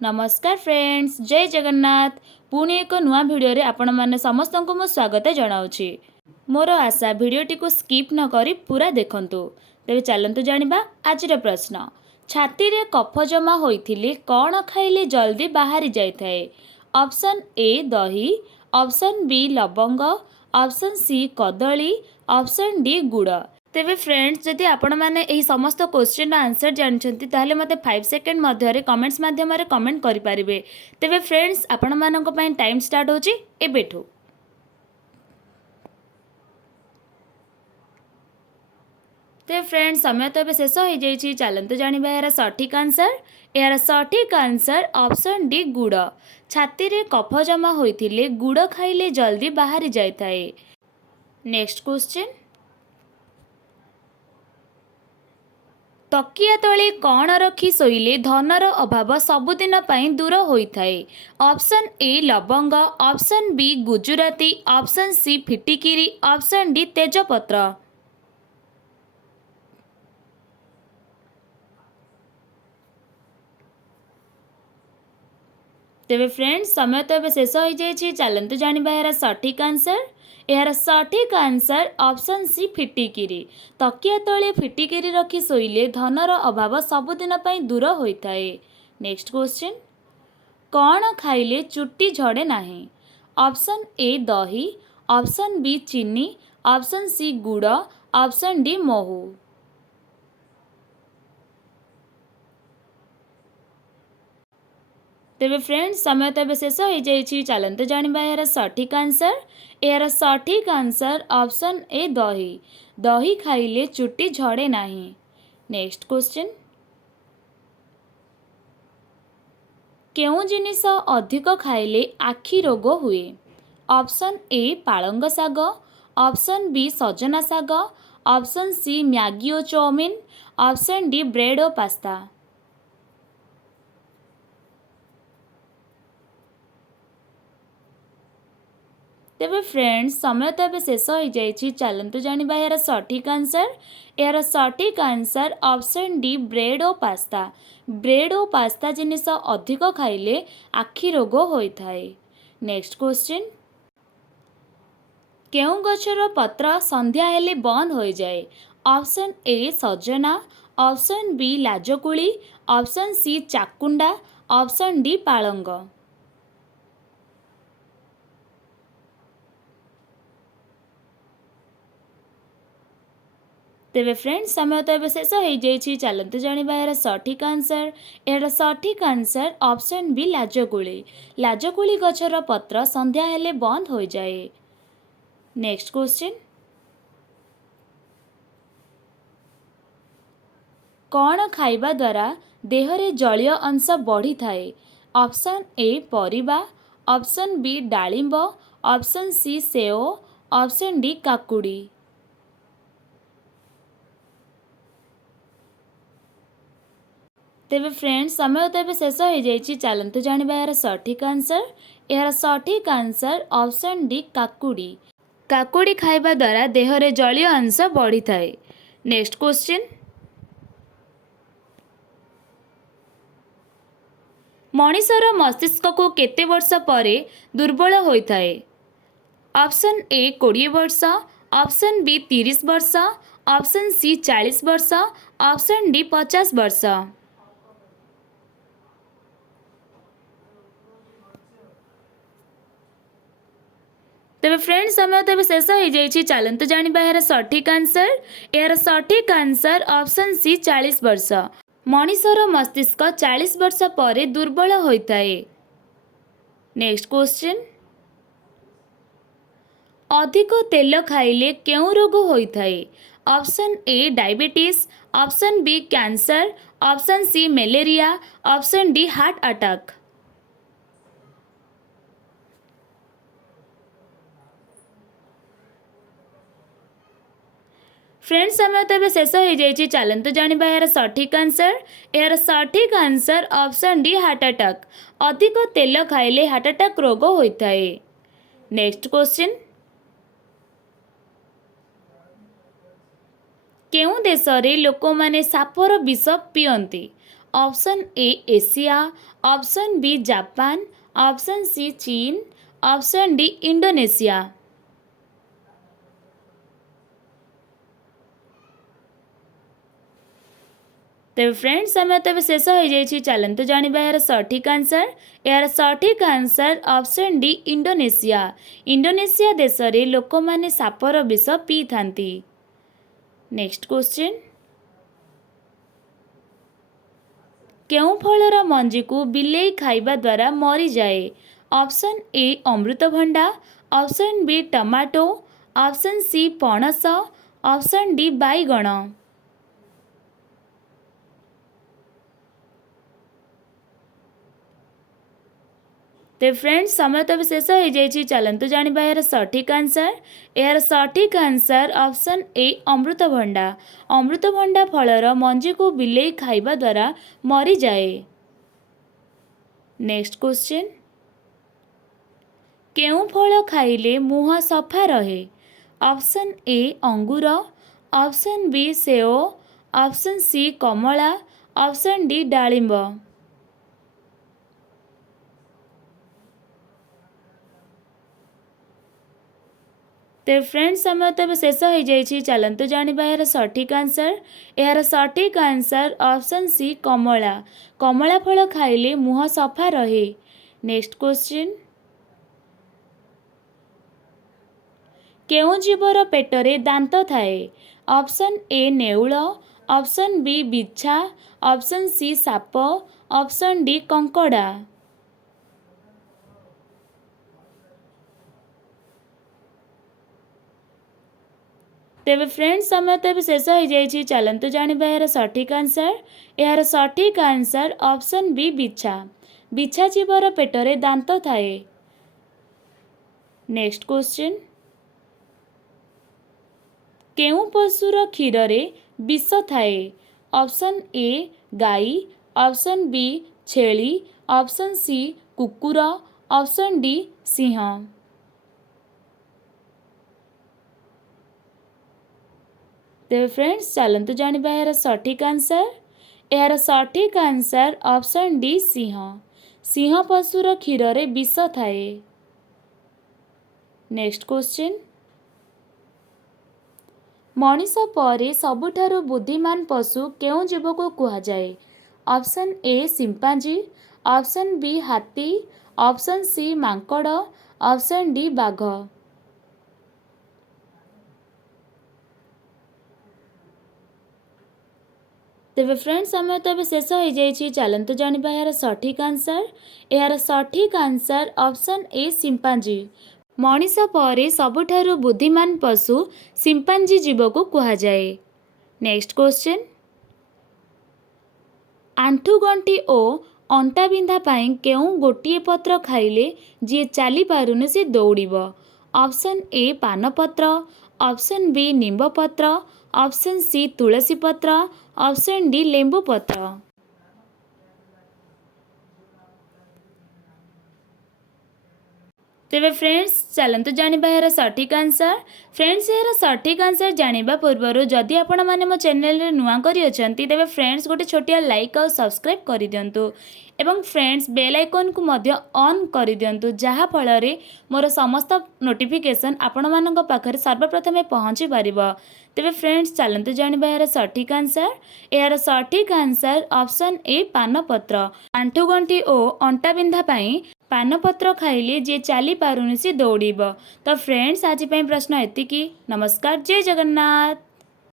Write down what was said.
नमस्कार फ्रेंड्स, जय जगन्नाथ। पुणी एक नुआ भिडियो रे आपण माने समस्त को मु स्वागत जनाऊँगी। मोर आशा भिडियोटी को स्किप न करी पूरा देखंतु। तेबे चलंतु जानिबा आजिर प्रश्न। छाती रे कफ जमा होइथिले कौन खाइले जल्दी बाहरी जाइथाए? ऑप्शन ए दही, ऑप्शन बी लवंग, ऑप्शन सी कदली, ऑप्शन डी गुड़। तेबे फ्रेंड्स जदि आपण माने एही समस्त क्वेश्चन आंसर जानछंती ताहले मते 5 सेकंड मध्यरे कमेंट्स माध्यम रे कमेंट करि पारिबे। तेबे फ्रेंड्स आपण मानक पई टाइम स्टार्ट होची एबेठो। ते फ्रेंड्स समय तो शेष हो जाइए। चलते जाना यार सठिक आंसर। यार सठिक आंसर ऑप्शन डी गुड़। छाती रे कफ जमा होइथिले गुड़ खाइले जल्दी बाहरी जाए। Next question. तकिया तले कौन रखी शोइले धनर अभाव सबुदिन पाई दूर होइथाए? ऑप्शन ए लवंग, ऑप्शन बी गुजुराती, ऑप्शन सी फिटिकिरी, ऑप्शन डी तेजपत्र। तेबे फ्रेंड्स समय तो शेष हो जाइए। चलते जाना यार सठिक आंसर। यार सठिक आंसर ऑप्शन सी फिटिकिरी। तकिया तले फिटिकिरी रखी शोइले धनर अभाव सबुदिन पाई दूर होइथाए। Next question. कौन खाइले चुट्टी झड़े नाही? ऑप्शन ए दही, ऑप्शन बी चीनी, ऑप्शन सी गुड़, ऑप्शन डी महू। तेबे फ्रेंड्स समय तो शेष हो जाइए। चलते जाना यार सठिक आंसर। यार सठिक आंसर ऑप्शन ए दही। दही खाइले चुट्टी झड़े नाही। Next question. केउं जिनिस अधिक खाइले आखि रोग हुए? Option A पालंग saag, option B सजना शाग, ऑप्शन सी मैगी और चाउमिन, ऑप्शन डी ब्रेड और पास्ता। तेबे फ्रेंड्स समय तो अब शेष हो जाइए। चलते जाना यार सठिक आंसर। यार सठिक आंसर ऑप्शन डी ब्रेड और पास्ता। ब्रेड और पास्ता जिनिस अधिक खाइले आखि रोग होइथाए। Next question. केउं गछर पत्र संध्या हेले बंद हो जाए? ऑप्शन ए सजना, ऑप्शन बी लाजकुली, ऑप्शन सी चाकुंडा, ऑप्शन डी पालंग। तेबे फ्रेंड्स समय तो अब शेष हो जाइए। चलते जाना यार सठिक आंसर। यार सठिक आंसर ऑप्शन बी लाजकुली। लाजकुली गछर पत्र संध्या हेले बंद हो जाए। Next question. कौन खाइबा द्वारा देहरे जलीय अंश बढ़ी थाए? ऑप्शन ए परिबा, ऑप्शन बी डालिंब, ऑप्शन सी सेओ, ऑप्शन डी काकुड़ी। तेबे फ्रेंड्स समय तो शेष हो जाइए। चलते जाना यार सठिक आंसर। यार सठिक आंसर ऑप्शन डी काकुड़ी। काकुड़ी खाइबा द्वारा देहरे जलीय अंश बढ़ी थाए। Next question. मनीषर मस्तिष्क को केते वर्ष परे दुर्बल होइथाए? ऑप्शन ए 20 वर्ष, ऑप्शन बी 30 वर्ष, ऑप्शन सी 40 वर्ष, ऑप्शन डी 50 वर्ष। तेबे फ्रेंड्स समय तो शेष हो जाइए। चलते जाना यार सठिक आंसर। यार सठिक आंसर ऑप्शन सी 40 वर्ष। मनीषर मस्तिष्क 40 वर्ष परे दुर्बल होइथाए। Next question. अधिक तेल खाइले केउं रोग होइथाए? Option A diabetes, option B cancer, option C malaria, option D heart attack. Friends समय तो अब शेष हो जाइए। चलते जाना यार सठिक आंसर। यार सठिक answer option D heart attack. अधिक तेल खाइले हार्ट अटैक रोग होइथाए। Next question. केउं देश रे लोक माने सापर विष पियंती? Option A Asia, option B Japan, option C चीन, ऑप्शन डी इंडोनेशिया। तेज फ्रेंड्स समय तेज शेष हो जाइए। चलतु जाना यार सठिक आंसर। यार सठिक answer option D Indonesia. Indonesia देश में लोक मैंने सापर विष पी था। नेक्स्ट क्वेश्चन, केउं फलर मंजी को बिलेई खाइबा द्वारा मरी जाए? ऑप्शन ए अमृतभंडा, option B tomato, option C पणस, ऑप्शन डी बैगण। तो फ्रेंड्स समय तो शेष हो जाइए। चलतु जाना यार सठिक आंसर। यार सठिक आंसर ऑप्शन ए अमृतभंडा। अमृतभंडा फलर मंजी को बिलेई खाइबा द्वारा मरी जाए। नेक्स्ट क्वेश्चन, केउं फल खाइले मुह सफा रहे? ऑप्शन ए अंगूर, ऑप्शन बी सेव, ऑप्शन सी कमला, ऑप्शन डी डालिंब। तो फ्रेंड्स समय तो शेष हो जाइए। चलतु जाना यार सठिक आंसर। यार सठिक आंसर ऑप्शन सी कमला। कमला फल खाइले मुह सफा रहे। नेक्स्ट क्वेश्चन, केउं जीवर पेटरे दांत थाए? ऑप्शन ए नेउल, ऑप्शन बी बिछा, ऑप्शन सी साप, ऑप्शन डी कंकड़ा। तेज फ्रेंड्स समय तो शेष हो जाइए। चलतु जाना यार सठिक आंसर। यार सठिक आंसर ऑप्शन बी बिछा। बिछा जीवर पेटरे दांत थाए। नेक्स्ट क्वेश्चन, केउं पशुर क्षीर रे विष थाए? ऑप्शन ए गाई, ऑप्शन बी छेली, ऑप्शन सी कुकुर, ऑप्शन डी सिंह। तेज फ्रेंड्स चलतु जाना यार सठिक आंसर। यार सठिक answer option D Singh. Singh पशुर क्षीर रे विष थाए। नेक्स्ट क्वेश्चन, मनीष परे सबुठारु बुद्धिमान पशु केउं जीव को कहा जाए? Option A chimpanzee, option B हाथी, ऑप्शन सी मांकड़, ऑप्शन डी बाघ। तेज फ्रेंड्स समय तो शेष हो जाइए। चलतु जाना यार सठिक आंसर। यार सठिक आंसर ऑप्शन ए सिंपांजी। मनीष परे सबुठारु बुद्धिमान पशु सिंपांजी जीव को कहा जाए। नेक्स्ट क्वेश्चन, आंठू गंठी ओ अंटा बिंधा पाई केउं गोटिए पत्र खाइले जी चली पारुने से दौड़िब? ऑप्शन ए पानपत्र, ऑप्शन बी निंब पत्र, ऑप्शन सी तुलसी पत्र, ऑप्शन डी लेंबू पत्र। तेज फ्रेंड्स चलतु जाना यार सठिक आंसर। फ्रेंड्स यार सठिक आंसर जाना पूर्व जदि आपण मैंने मो चैनल रे नुआ करी अछंती तेबे फ्रेंड्स गोटे छोटिया लाइक और सब्सक्राइब कर दियंतु एवं फ्रेंड्स बेल आइकन को मध्य ऑन कर दियंतु जहा फल रे मोर समस्त नोटिफिकेशन आपण मानक पाखरे सर्वप्रथमे पहुंची परिबो। तेबे फ्रेंड्स चलतु जाना यार सठिक आंसर। यार सठिक आंसर ऑप्शन ए पानपत्र। आंठुगंठी ओ अंटा बिंधा पाई पानपत्र खाइले जे चली पारुनी से दौड़िब। तो फ्रेंड्स आज प्रश्न एतिकी। नमस्कार, जय जगन्नाथ।